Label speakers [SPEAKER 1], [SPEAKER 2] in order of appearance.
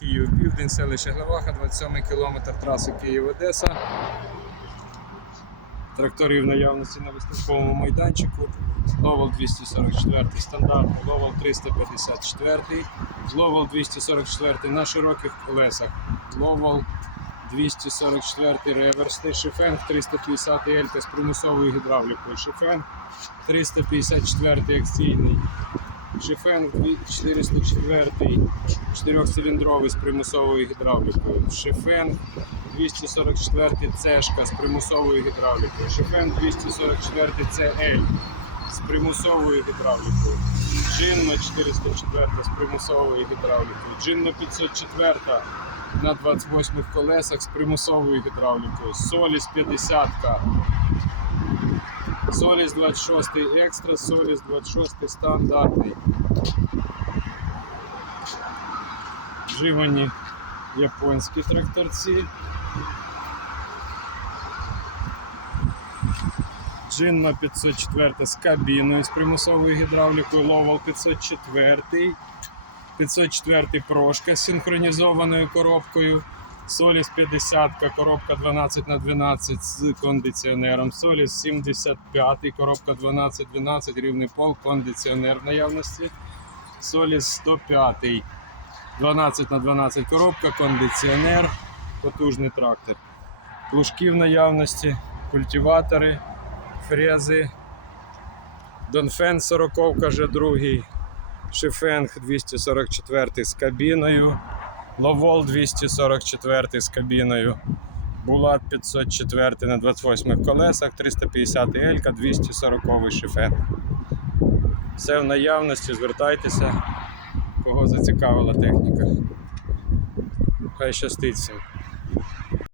[SPEAKER 1] Київ Південь, селище Главаха, 27 кілометр траси Київ-Одеса. Тракторів наявності на виставковому майданчику. Ловол 244 стандарт, Ловол 354, Ловол 244 на широких колесах, Ловол 244 реверсний, Шифенг 350 Елька з примусовою гідравлікою, Шифенг 354 акційний, Шифенг 404 чотирьохциліндровий з примусовою гідравлікою, Шифенг 244 цешка з примусовою гідравлікою, Шифен 244 CL з примусовою гідравлікою, Джинно 404 з примусовою гідравлікою, Джинно 504 на 28 колесах з примусовою гідравлікою, Соліс 50 Соліс 26 екстра, Соліс 26 стандартний. Вживані японські тракторці. Джинна 504 з кабіною з примусовою гідравлікою, Ловол 504, 504 прошка з синхронізованою коробкою, Соліс 50, коробка 12 на 12 з кондиціонером, Соліс 75, коробка 12-12, рівний пол, кондиціонер в наявності, Соліс 105, 12 на 12 коробка, кондиціонер, потужний трактор. Плужки в наявності, культиватори, фрези, Донфен 40 вже другий, Шифенг 244 з кабіною, Ловол 244 з кабіною, Булат 504 на 28 колесах, 350 Елька, 240 Шифенг. Все в наявності, звертайтеся, кого зацікавила техніка. Хай щастить всім.